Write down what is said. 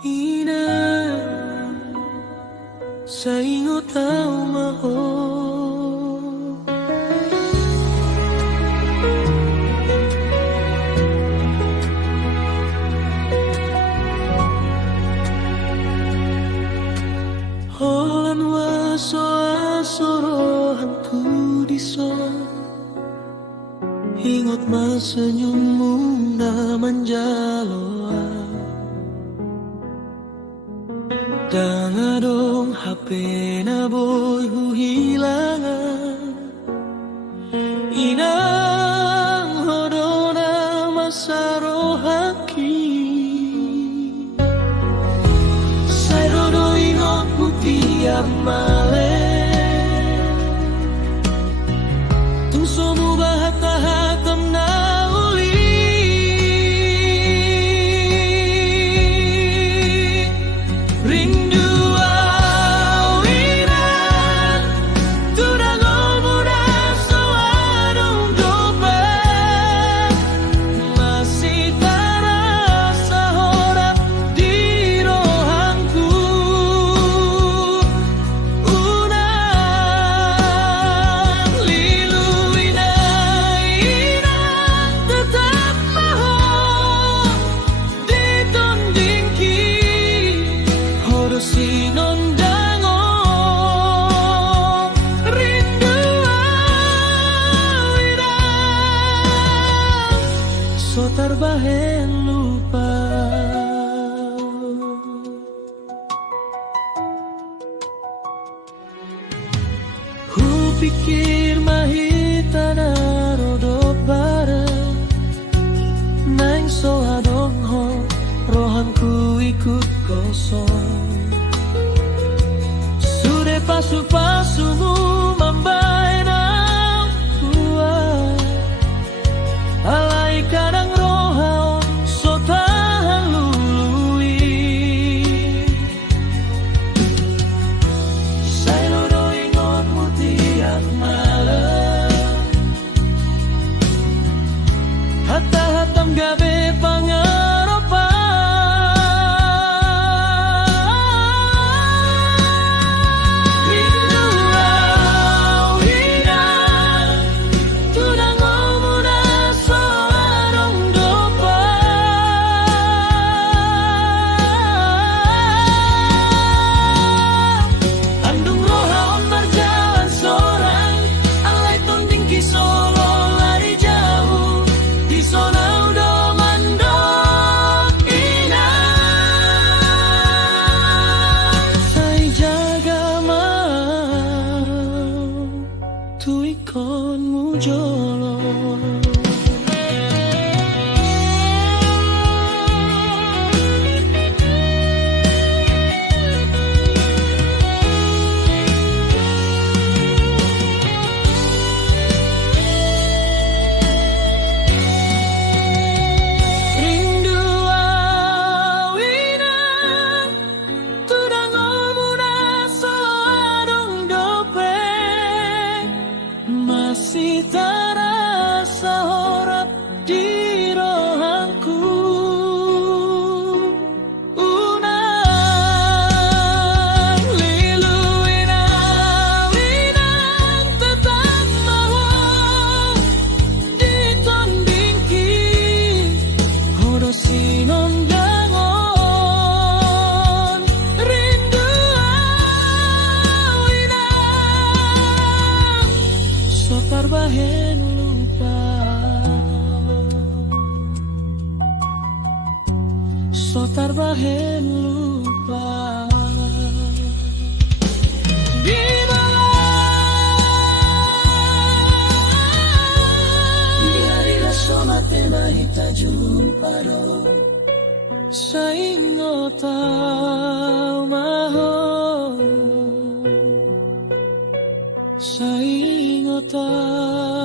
Ina sa ingot tao maho. Holan waso asorohan ku diso. Ingot masenyummu na manjaloa. Dangadong HP na boy huhilangan. Inang hodona masarohaki. Sayrodo ingot tiap male. Tung somu bahat-hatam na uli. Rindu awinan tudangol muda sawadong dopen. Masih terasa horap di rohangku. Unang liluin inang tetap maho ditondingki. Sinon dangon rindu awirang so tarbahen lupa. Ku pikir mahita na rodok bareng nang so adong ho rohanku ikut kosong. Pasu-pasumu mambai nang kuat. Alai kadang rohau so tahan lului. Sayrodo ingotmu tiap malam. Hatta-hatam gabe pangaropan. Ikonmu jolo. Rindu awinan tudangol muda sawadong dopen. Masih terasa horap di rohangku. Unang liluin awinan tetap maho ditondingki. Hodo sinon dangon rindu awinan so tarbahen lupa. So tarbahen lupa. Biarlah somat mahita jumpa do. Sa ingot tao maho. Sa ingot tao